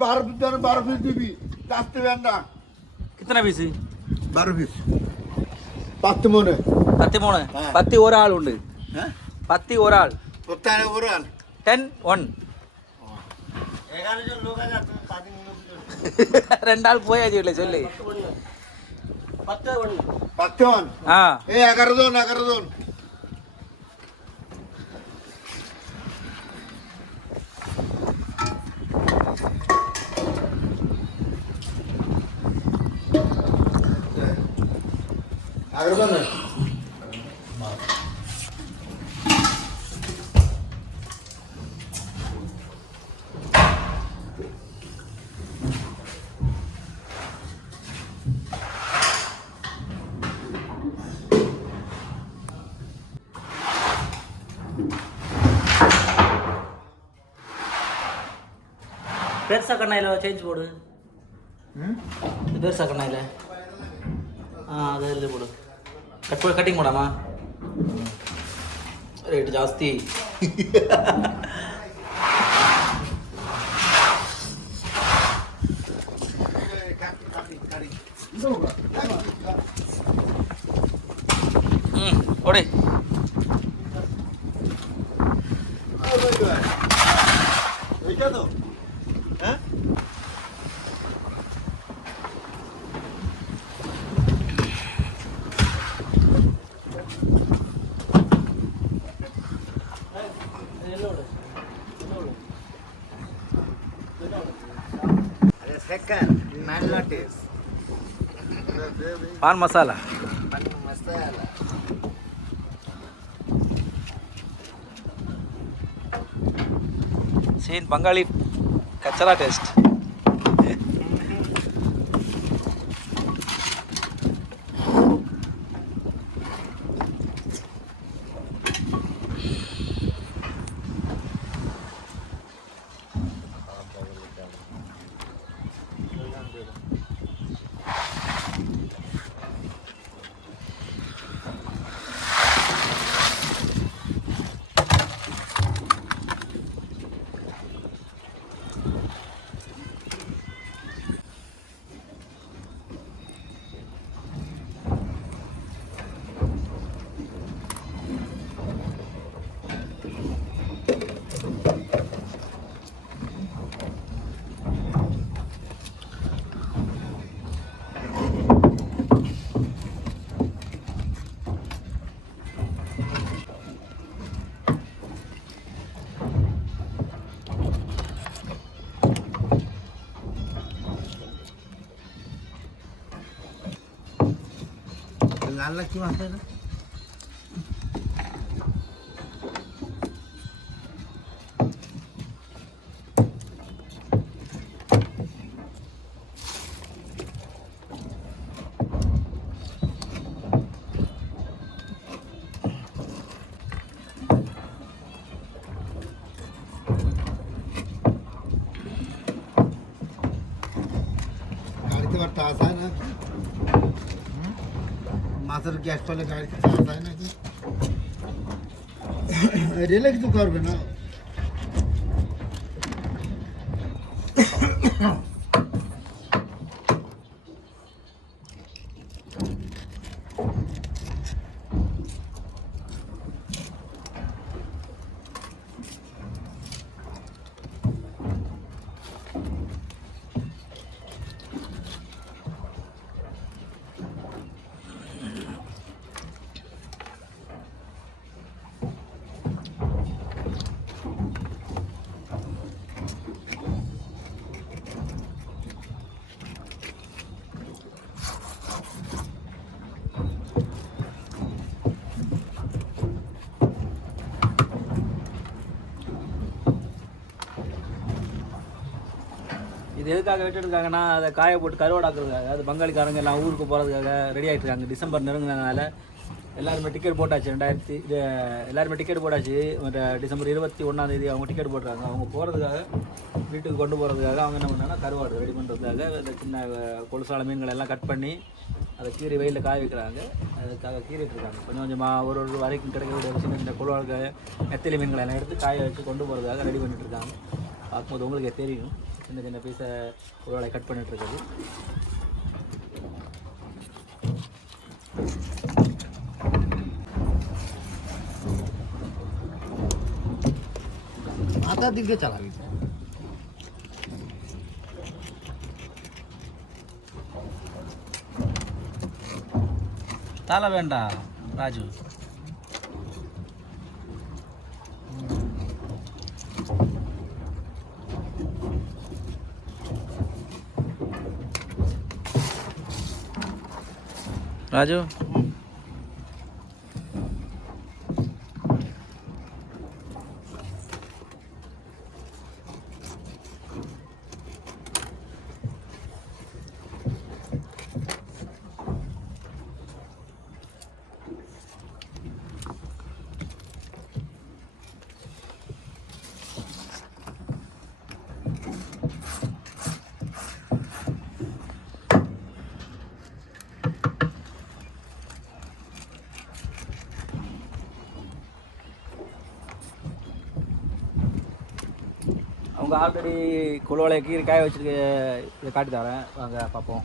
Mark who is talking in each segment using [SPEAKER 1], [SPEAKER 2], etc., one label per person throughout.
[SPEAKER 1] बारह पीस देना बारह पीस भी दस तो देना
[SPEAKER 2] कितना पीस
[SPEAKER 1] बारह पीस பத்து மூணு
[SPEAKER 2] பத்து மூணு பத்து ஒரு ஆள் உண்டு பத்து ஒரு ஆள்
[SPEAKER 1] பத்தாயிரம் ஒரு ஆள்
[SPEAKER 2] டென் ஒன் ரெண்டு ஆள் போயாச்சு இல்லை சொல்லி
[SPEAKER 1] பத்து
[SPEAKER 2] ஒன்
[SPEAKER 1] பத்து ஒன் ஆ ஏ அகரதோன் அகரதோன் Agora
[SPEAKER 2] பெருசா கண்ணாயில் சேஞ்ச் போடு. பெருசா கண்ணாயில். ஆ அது எழுதி போடு. கட் போடு கட்டிங் போடாமா ரேட்டு ஜாஸ்தி ம்
[SPEAKER 1] पान मसाला. सीन बंगाली कचरा taste regala que iba a. Gas পালে গাড়িতে টাচ হয় নাকি রেলে কিছু করবে না
[SPEAKER 2] எதுக்காக விட்டுருக்காங்கன்னா அதை காய போட்டு கருவாடாக்குறதுக்காக அது பங்காளிக்காரங்க எல்லாம் ஊருக்கு போகிறதுக்காக ரெடி ஆகிட்டு இருக்காங்க. டிசம்பர் நெருங்கினால எல்லாருமே டிக்கெட் போட்டாச்சு. ரெண்டாயிரத்தி இது எல்லாருமே டிக்கெட் போட்டாச்சு. டிசம்பர் இருபத்தி ஒன்றாம் தேதி அவங்க டிக்கெட் போடுறாங்க. அவங்க போகிறதுக்காக வீட்டுக்கு கொண்டு போகிறதுக்காக அவங்க என்ன பண்ணாங்கன்னா கருவாடு ரெடி பண்ணுறதுக்காக இந்த சின்ன கொலுசால மீன்களை எல்லாம் கட் பண்ணி அதை கீறி வெயிலில் காய வைக்கிறாங்க. அதுக்காக கீறிட்டு இருக்காங்க. கொஞ்சம் கொஞ்சமாக ஒரு ஒரு வரைக்கும் கிடைக்கக்கூடிய சின்ன சின்ன கொழுவாளுக்கு நெத்திலி மீன்களை எல்லாம் எடுத்து காய வச்சு கொண்டு போகிறதுக்காக ரெடி பண்ணிட்டு இருக்காங்க. பார்க்கும்போது உங்களுக்கே தெரியும். சின்ன சின்ன பீஸை கொழுவாலை கட் பண்ணிட்டு இருக்குது
[SPEAKER 3] মাথার দিকে চালাবি
[SPEAKER 2] தாள வேண்டாம் ராஜு ராஜு ஆல்ரெடி குழுவலையை கீறி காய வச்சுருக்க இதை காட்டி தரேன். வாங்க பார்ப்போம்.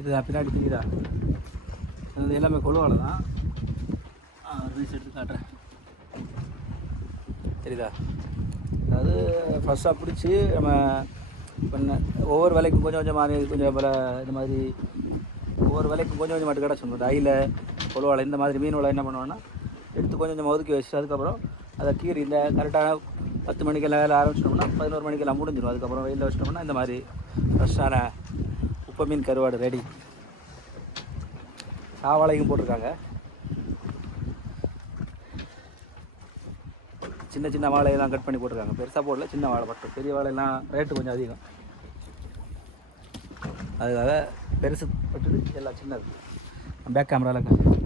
[SPEAKER 2] இதுதான் பின்னாடி தெரியுதா? இது எல்லாமே கொழுவாலை தான். ஆ எடுத்து காட்டுறேன். தெரியுதா? அதாவது ஃபஸ்ட்டாக பிடிச்சி நம்ம பண்ண ஒவ்வொரு வேலைக்கும் கொஞ்சம் கொஞ்சம் மாதிரி கொஞ்சம் பல இந்த மாதிரி ஒவ்வொரு வேலைக்கும் கொஞ்சம் கொஞ்சம் மட்டும் கிடச்சிடும் ஐயில் கொழுவாலை இந்த மாதிரி மீன் வலை என்ன பண்ணுவோன்னா எடுத்து கொஞ்சம் கொஞ்சம் ஒதுக்கி வச்சு அதுக்கப்புறம் அதை கீறி இந்த கரெக்டான பத்து மணிக்கெல்லாம் வேலை ஆரம்பிச்சிட்டோம்னா பதினோரு மணிக்கெல்லாம் முடிஞ்சிடும். அதுக்கப்புறம் வெயிலில் வச்சிட்டோம்னா இந்த மாதிரி ஃப்ரெஷ்ஷான உப்பு மீன் கருவாடு ரெடி சாவாழையும் போட்டிருக்காங்க. சின்ன சின்ன வாழையெல்லாம் கட் பண்ணி போட்டிருக்காங்க. பெருசாக போடல சின்ன வாழை பட்டம் பெரிய வாழையெல்லாம் ரேட்டு கொஞ்சம் அதிகம். அதுக்காக பெருசு பட்டு எல்லாம் சின்னது. பேக் கேமராவில்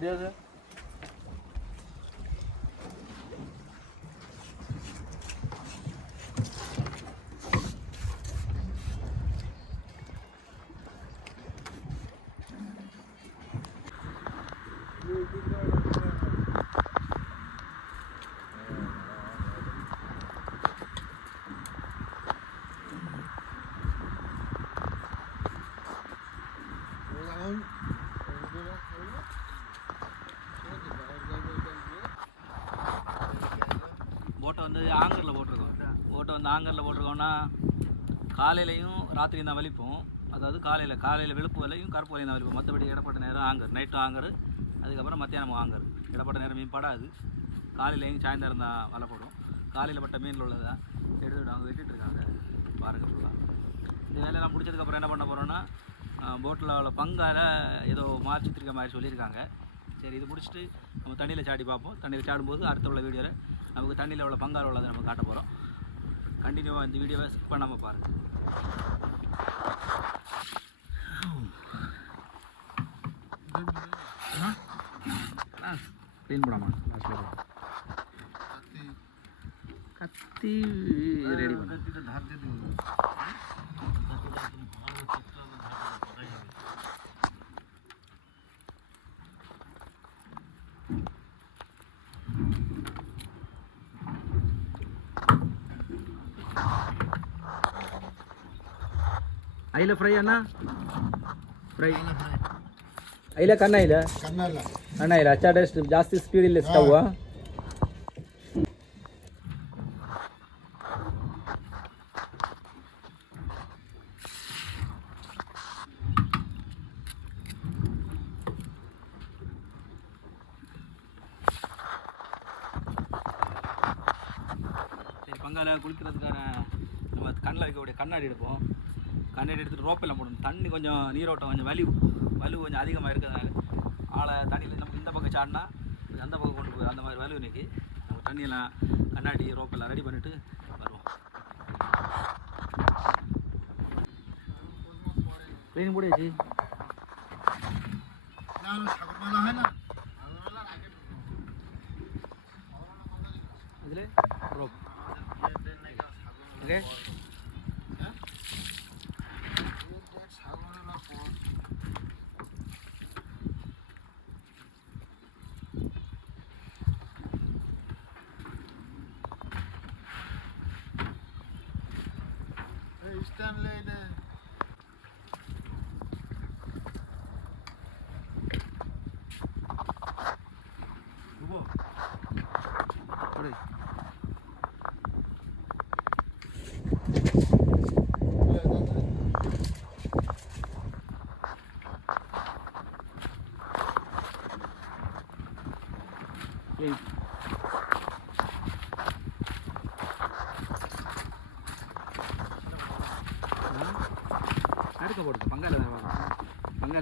[SPEAKER 2] ரெடியா சார் வந்து ஆங்கரில் போட்டிருக்கோம். ஓட்டை வந்து ஆங்கரில் போட்டிருக்கோம்னா காலையிலையும் ராத்திரியும் தான் வலிப்போம். அதாவது காலையில் காலையில் வெளுப்பு வலையும் கருப்பு வலையும் தான் வலிப்போம். மற்றபடி இடப்பட்ட நேரம் ஆங்கர். நைட்டும் ஆங்கர். அதுக்கப்புறம் மத்தியானம் ஆங்கர். இடப்பட்ட நேரம் மீன் படாது. காலையிலையும் சாயந்தரம் தான் வலை போடும் காலையில் பட்ட மீனில் உள்ளதான் எடுத்துட்டு அவங்க வெட்டிட்டு இருக்காங்க. பாருங்கள் ஃபுல்லாக இந்த வேலையெல்லாம் முடிச்சதுக்கப்புறம் என்ன பண்ண போகிறோன்னா போட்டில் உள்ள பங்கால் ஏதோ மாற்றி திருக்க மாதிரி சொல்லியிருக்காங்க. சரி இது முடிச்சுட்டு நம்ம தண்ணியில் சாடி பார்ப்போம். தண்ணியில் சாடும்போது அடுத்த உள்ள வீடியோவில் நமக்கு தண்ணியில் உள்ள பங்காள உள்ளதை நம்ம காட்ட போகிறோம். கண்டினியூவாக இந்த வீடியோவை ஸ்கிப் பண்ணாமல் பாருங்கள் க்ளீன் பண்ணாமா கத்தி. ரெடி பண்ண. అయిల ఫ్రై అన్న ಫ್ರೈ ಐಲ ಕನ್ನ ಇಲ್ಲ
[SPEAKER 1] ಕನ್ನ ಇಲ್ಲ
[SPEAKER 2] ಅಣ್ಣ ಇಲ್ಲ ಅಚ್ಚಾಡ ಜಾಸ್ತಿ ಸ್ಪೀಡ್ ಇಲ್ಲ ಸ್ಟವ್ பங்கால குளிக்கிறதுக்கான நம்ம கண்ணில் வைக்கக்கூடிய கண்ணாடி எடுப்போம் கண்ணாடி எடுத்துட்டு ரோப்பெல்லாம் போடணும். தண்ணி கொஞ்சம் நீரோட்டம் கொஞ்சம் வலி வலு கொஞ்சம் அதிகமாக இருக்கிறதுனால ஆளை தண்ணியில் நமக்கு இந்த பக்கம் சாடினா அந்த பக்கம் கொண்டு போய் அந்த மாதிரி வலு இன்றைக்கி நம்ம தண்ணியெல்லாம் கண்ணாடி ரோப்பெல்லாம் ரெடி பண்ணிவிட்டு வருவோம். ட்ரெயின் போடியாச்சு Üstemle ile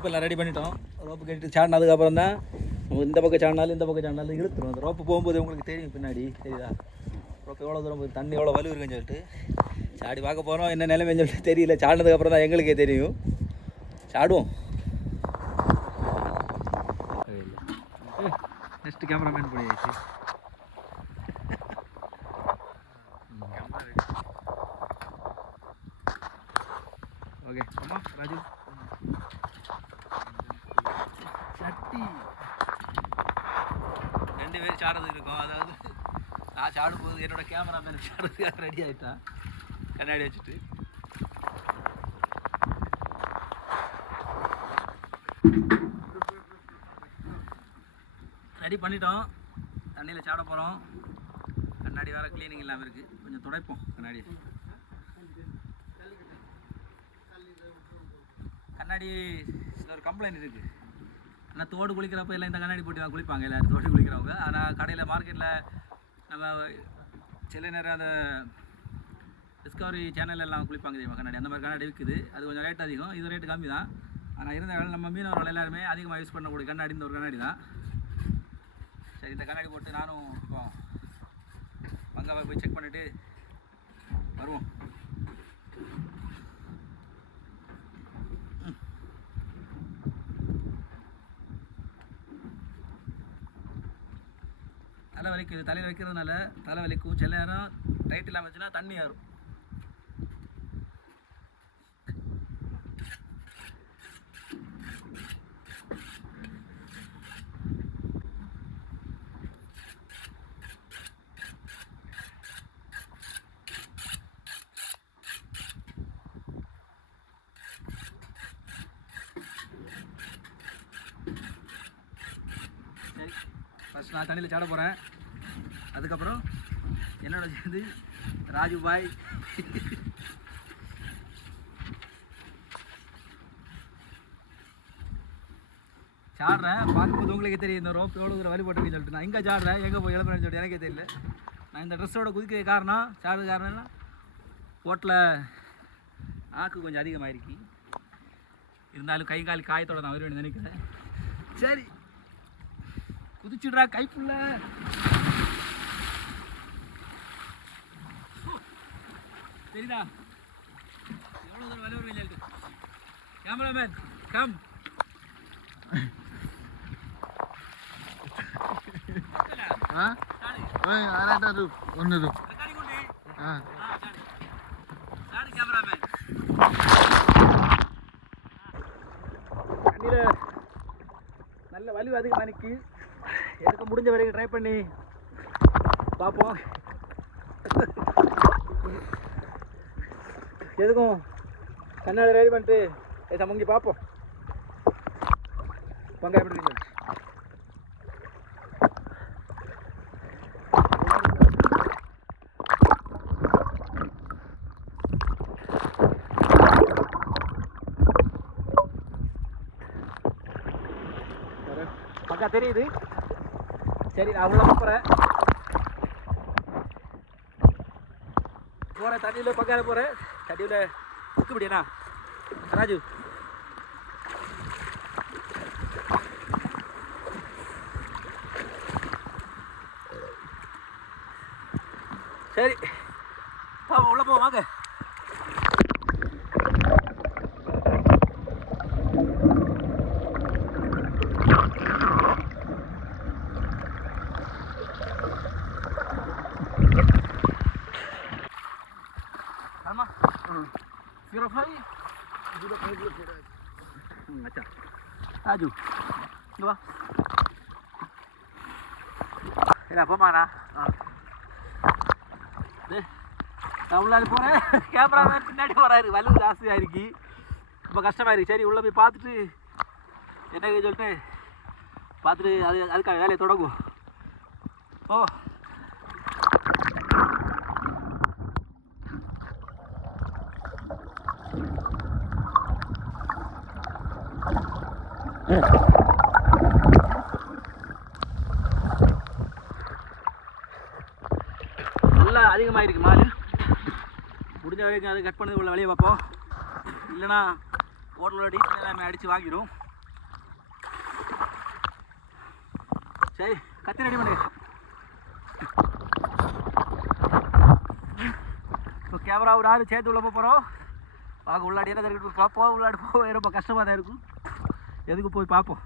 [SPEAKER 2] ரோப்பு எல்லாம் ரெடி பண்ணிட்டோம். ரோப்பு கட்டிட்டு சாடினதுக்கப்புறம் தான் நம்ம இந்த பக்கம் சாடினாலும் இந்த பக்கம் சாடினாலும் இழுத்துரும். அந்த ரோப்பு போகும்போது உங்களுக்கு தெரியும் பின்னாடி தெரியுதா? ரோப்பு எவ்வளோ தூரம் போகுது? தண்ணி எவ்வளோ வலு இருக்குன்னு சொல்லிட்டு. சாடி பார்க்க போகிறோம் என்ன நிலைமைன்னு சொல்லிட்டு தெரியல. சாடினதுக்கப்புறம் தான் எங்களுக்கே தெரியும். சாடுவோம். நெக்ஸ்ட் கேமராமேன் போயாச்சு ஓகே அம்மா ராஜு சட்டி ரெண்டு பேர் சாடுறது இருக்கும் அதாவது நான் கேமரா என்னோட கேமராமேன் ரெடி ஆகிட்டான் கண்ணாடி வச்சுட்டு. ரெடி பண்ணிட்டோம். தண்ணியில் சாட போகிறோம் கண்ணாடி வேறு க்ளீனிங் இல்லாமல் இருக்குது கொஞ்சம் துடைப்போம் கண்ணாடி கண்ணாடி இதுல ஒரு கம்ப்ளைண்ட் இருக்குது ஆனால் தோடு குளிக்கிறப்ப எல்லாம் இந்த கண்ணாடி போட்டு குளிப்பாங்க எல்லோரும். தோடு குளிக்கிறவங்க. ஆனால் கடையில் மார்க்கெட்டில் நம்ம சில நேரம் அந்த டிஸ்கவரி சேனல் எல்லாம் குளிப்பாங்க தெரியுமா கண்ணாடி? அந்த மாதிரி கண்ணாடி விற்குது அது கொஞ்சம் ரேட் அதிகம். இது ரேட்டு கம்மி தான். ஆனால் இருந்தாலும் நம்ம மீனவர்கள் எல்லாருமே அதிகமாக யூஸ் பண்ணக்கூடிய கண்ணாடி இந்த ஒரு கண்ணாடி தான். சரி இந்த கண்ணாடி போட்டு நானும் இப்போ பங்காவை போய் செக் பண்ணிவிட்டு வருவோம். தலை வலிக்குது தலையில் வைக்கிறதுனால தலை வலிக்கும் சில நேரம் டைட் இல்லாமல் வச்சுன்னா தண்ணி ஆறும். ஃபஸ்ட் நான் தண்ணியில் சாட போகிறேன் அதுக்கப்புறம் என்னோட சேர்ந்து ராஜு பாய் சாடுறேன். பார்க்கும்போது உங்களுக்கு தெரியும் இந்த ரோப் எவ்வளோ தூரம் வழி போட்டிருக்கேன்னு சொல்லிட்டு. நான் எங்கே சாடுறேன்? எங்கே போய் எழுப்புறேன்னு சொல்லிட்டு எனக்கே தெரியல. நான் இந்த ட்ரெஸ்ஸோட குதிக்க காரணம் சாடுறது காரணம்னா போட்டில் ஆக்கு கொஞ்சம் அதிகமாகிருக்கு இருந்தாலும் கை கால் காயத்தோட நான் வருவேன்னு நினைக்கிறேன். சரி. குதிச்சுடுறா கைப்புள்ள சரிதா எவ்வளோ தூரம் வலி வருவேன் சொல்லிட்டு கேமராமேன் கம்
[SPEAKER 1] ஒன்று ஆ.
[SPEAKER 2] கேமராமேன் தண்ணியில் நல்ல வலி அதிகமாக நிற்கு எனக்கு முடிஞ்ச வரைக்கும் ட்ரை பண்ணி? பார்ப்போம் எதுக்கும்? கண்ணாடி ரெடி பண்ணிட்டு இதை முங்கி பார்ப்போம் பங்காய எப்படி பக்கா தெரியுது. சரி நான் உள்ள போகிறேன் போகிறேன் தண்ணியில் பக்கால போகிறேன் தண்ணியில் நிற்க முடியண்ணா ராஜு சரி பா உள்ள போ வாங்க ஆமா ஜீரோ ஃபைவ்
[SPEAKER 1] ஜீரோ ஃபைவ்ல போடாது
[SPEAKER 2] ம் அச்சா ராஜு இங்க வா என்ன போமாண்ணா நான் உள்ளாடி போகிறேன் கேமராமேன் பின்னாடி போகிறாரு வலு ஜாஸ்தியாக இருக்கு ரொம்ப கஷ்டமாக இருக்கு சரி உள்ளே போய் பார்த்துட்டு என்ன சொல்லிட்டு பார்த்துட்டு அது அதுக்கான வேலையை தொடங்கும் ஓ வரைக்கும் அதை கட் பண்ணது உள்ள வழியை பார்ப்போம். இல்லைன்னா ஹோட்டலோட டீசல் எல்லாமே அடித்து வாங்கிடும் சரி கத்தி ரெடி பண்ணு. இப்போ கேமரா ஒரு ஆறு சேர்த்து உள்ள போகிறோம் பார்க்க உள்ளாடி என்ன இருக்கு பார்ப்போம் உள்ளாடி போக ரொம்ப கஷ்டமாக தான் இருக்கும். எதுக்கு போய் பார்ப்போம்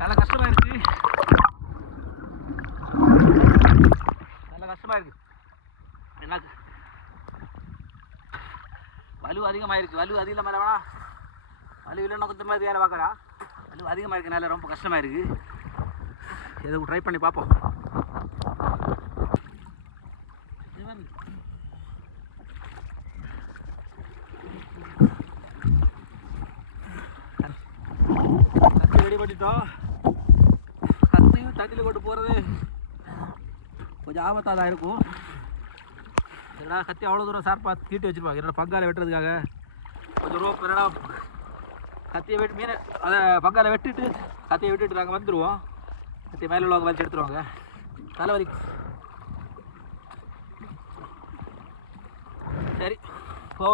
[SPEAKER 2] நல்ல கஷ்டமா இருக்கு நல்ல கஷ்டமா இருக்கு என்ன வலு அதிகமாக இருக்கு வலு அதிகம் மேலே வேணா வலு இல்லைன்னா கொஞ்சம் மாதிரி வேலை பார்க்குறா. வலு அதிகமாக நல்லா ரொம்ப கஷ்டமாக இருக்குது எதை ட்ரை பண்ணி பார்ப்போம். இது கத்தி ரெடி பண்ணிட்டோம். கத்தியும் தண்ணியில் கொண்டு போகிறது கொஞ்சம் ஆபத்தாக தான் இருக்கும். என்னடா கத்தி அவ்வளோ தூரம் ஷார்ப்பாக தீட்டி வச்சுருப்பாங்க என்னோட பங்கால வெட்டுறதுக்காக? கொஞ்சம் ரோப் என்னடா கத்தியை வெட்டி மீன் அதை பங்கால வெட்டிட்டு கத்தியை விட்டுட்டு நாங்கள் வந்துடுவோம் கத்தி மேலே உள்ளவங்க வலிச்சு எடுத்துருவாங்க. தலைவலி. சரி ஓ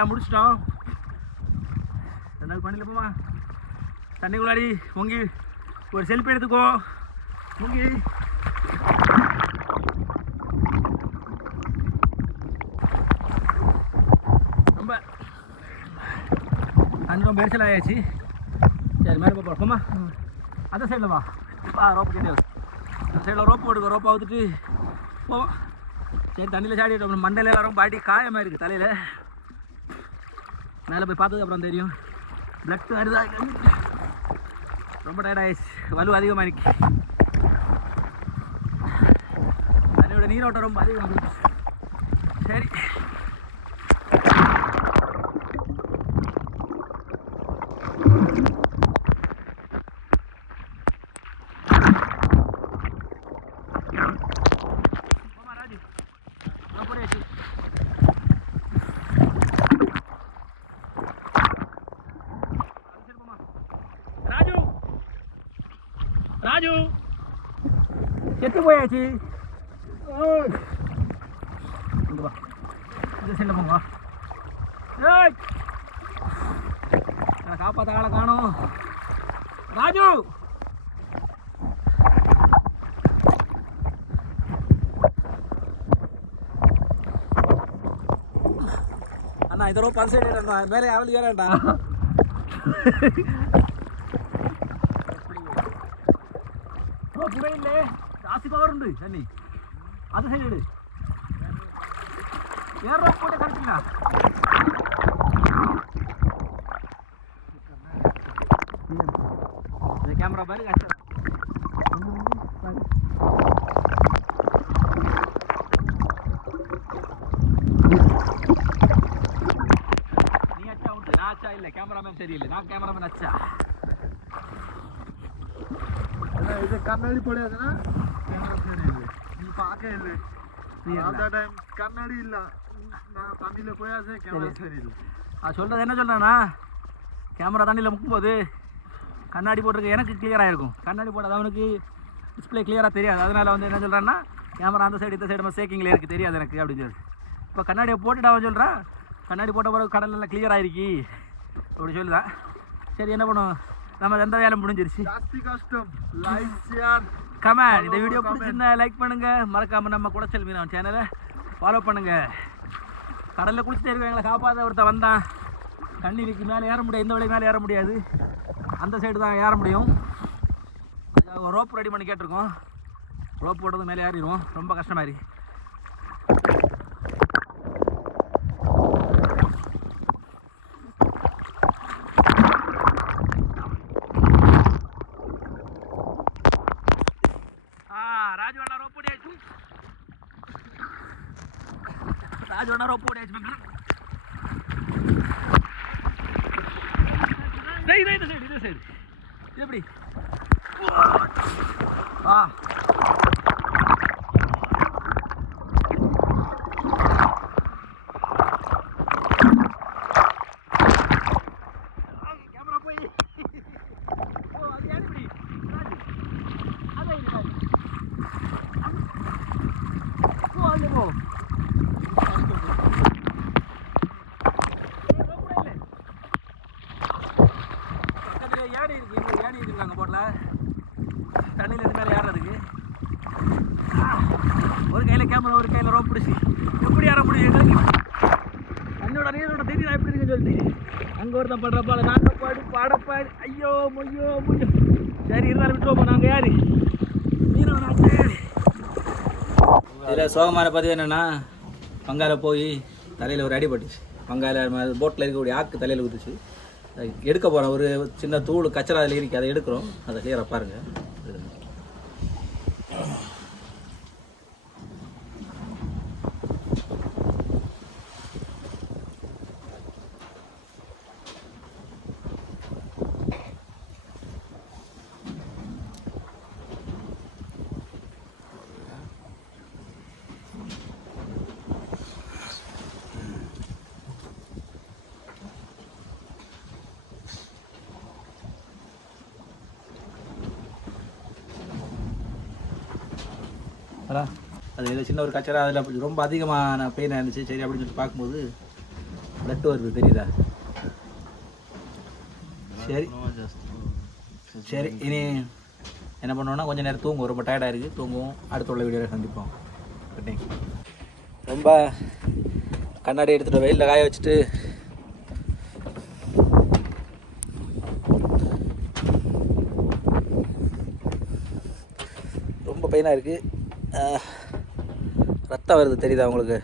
[SPEAKER 2] எல்லாம் முடிச்சிட்டோம். ரெண்டு பண்ணில போமா தண்ணிக்குள்ளாடி முங்கி. ஒரு செல்ஃபி எடுத்துக்கோ. முங்கி. ரொம்ப. தண்ணி ரொம்ப எரிச்சல் ஆயாச்சு. சரி மேலே போப்பா போமா அந்த சைடில் வா. வா ரோப்பு கிட்டே அந்த சைடில் ரோப்பு போட்டுக்கோ. ரோப்பை அவுத்துட்டு போவோம் சரி தண்ணியில் சாடி மண்டையில் எல்லாரும் பாட்டி காயமாக இருக்குது தலையில். மேலே போய் பார்த்தது அப்புறம் தெரியும். பிளட் வருதா ரொம்ப டயர்ட் ஆயிடுச்சு. வலு அதிகமாக இருக்கு தண்ணியோட நீரோட்டம் ரொம்ப அதிகமாக சரி போமா ராஜு நான் போயாச்சு ராஜு ராஜு செத்து போயாச்சு ஓய். இங்க வா இந்த சைடில் போங்க வா ஏய் நான் காப்பாற்ற ஆளை காணும் ഉണ്ട് തന്നെ അത് സൈഡ് വേറെ റോക്കോട്ടെ കളിച്ചില്ല ക്യാമറ ബാര് കാണിച്ചു നീ അച്ഛാ ഉണ്ട് ഞാൻ അച്ഛാ ഇല്ല ക്യാമറാമാൻ ശരിയില്ല ഞാൻ ക്യാമറാമാൻ അച്ഛാ
[SPEAKER 1] ഇത് കണ്ണാടി പൊടിയാ பார்க்கவே கண்ணாடி இல்லை. நான்
[SPEAKER 2] சொல்கிறது என்ன சொல்கிறேன்னா கேமரா தண்ணியில் முக்கும்போது கண்ணாடி போட்டிருக்க எனக்கு கிளியராக இருக்கும் கண்ணாடி போடாதவனுக்கு டிஸ்பிளே கிளியராக தெரியாது. அதனால் வந்து என்ன சொல்கிறேன்னா கேமரா அந்த சைடு இந்த சைடு நம்ம சேக்கிங்கில் இருக்குது தெரியாது எனக்கு அப்படின்னு சொல்லி இப்போ கண்ணாடியை போட்டுட்டு அவன் சொல்கிறான் கண்ணாடி போட்ட பிறகு கடல் நல்லா கிளியர் ஆகிருக்கி அப்படி சொல்லுதான். சரி என்ன பண்ணுவோம் நம்ம எந்த வேலை முடிஞ்சிருச்சு.
[SPEAKER 1] கஷ்டம். லைஃப்
[SPEAKER 2] கமெண்ட் இந்த வீடியோ பிடிச்சிருந்தா லைக் பண்ணுங்க. மறக்காம நம்ம குடச்சல் மீனவன் சேனலை ஃபாலோ பண்ணுங்க. கடலில் குளிச்சுட்டு இருக்க எங்களை காப்பாற்ற ஒருத்தன் வந்தான். தண்ணீருக்கு மேலே ஏற முடியாது எந்த வழி மேலே ஏற முடியாது. அந்த சைடு தான் ஏற முடியும். ரோப் ரெடி பண்ணி கேட்டிருக்கோம். ரோப் போட்டது மேலே ஏறிடுவோம். ரொம்ப கஷ்டமாக இருக்கு ஆ ராஜு அண்ணா ரோப் போட்டியாச்சு ராஜு அண்ணா ரோப் போட்டியாச்சு மக்கள் டேய், இதே இந்த சைடு இதே சைடு இது எப்படி ஆ கேமரா போய் ஓ அது ஏன் இப்படி ராஜு அதான் இது ராஜு ஓ அங்கே போ பக்கத்துல யானை இருக்கு இங்க யானை இருக்காங்க போட்ல தண்ணியில இருந்து மேலே ஏறுறதுக்கு ஆ, ஒரு கையில கேமரா ஒரு கையில ரோப் பிடிச்சி எப்படி ஏற முடியும் எங்களுக்கு தண்ணோட நீரோட தெரியுதா எப்படி இருக்குன்னு சொல்லிட்டு அங்க ஒருத்தன் படுற பாட நாட்டப்பாடு பாடப்பாடு ஐயோ மொய்யோ மொய்யோ. சரி இருந்தாலும் விட்டுவோம் நாங்க யாரு? இதில் சோகமான பதிவு என்னென்னா பங்கால போய் தலையில் ஒரு அடிபட்டுச்சு பங்கால போட்டில் இருக்கக்கூடிய ஆக்கு தலையில் ஊத்துச்சு எடுக்க போகிறோம் ஒரு சின்ன தூள் கச்சரா அதில் இருக்கு அதை எடுக்கிறோம். அதை கிளியராக பாருங்கள் அது ஏதோ சின்ன ஒரு கச்சரா அதில் ரொம்ப அதிகமான பெயின் இருந்துச்சு. சரி அப்படின்னு சொல்லிட்டு பார்க்கும்போது பிளட் வருது தெரியுதா? சரி. சரி இனி என்ன பண்ணுவோம்னா கொஞ்சம் நேரம் தூங்குவோம் ரொம்ப டயர்டாக இருக்குது தூங்குவோம். அடுத்த உள்ள வீடியோவில் சந்திப்போம். ரொம்ப கண்ணாடி எடுத்துகிட்டு வெயிலில் காய வச்சுட்டு ரொம்ப பெயினாக இருக்குது ரத்தம் வருது தெரியுதா உங்களுக்கு?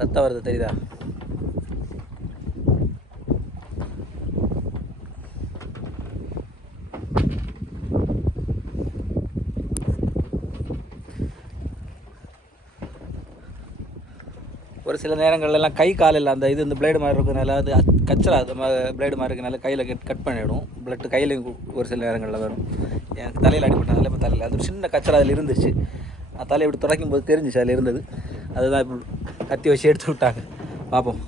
[SPEAKER 2] ரத்தம் வருது தெரியுதா? ஒரு சில நேரங்கள்லாம் கை காலில் அந்த இது இந்த பிளேடு மாதிரி இருக்கிறனால அது கச்சரா அது பிளேடு மாதிரி இருக்கனால கையில் கட் கட் பண்ணிவிடும் பிளட்டு கையில் ஒரு சில நேரங்களில் வரும். என் தலையில் அடிபட்டனால இப்போ தலையில். அது ஒரு சின்ன கச்சரா அதில் இருந்துச்சு. நான் இப்படி துடைக்கும் போது தெரிஞ்சிச்சு அதில் இருந்தது. அதுதான் இப்போ கத்தி வச்சு எடுத்து விட்டாங்க. பார்ப்போம்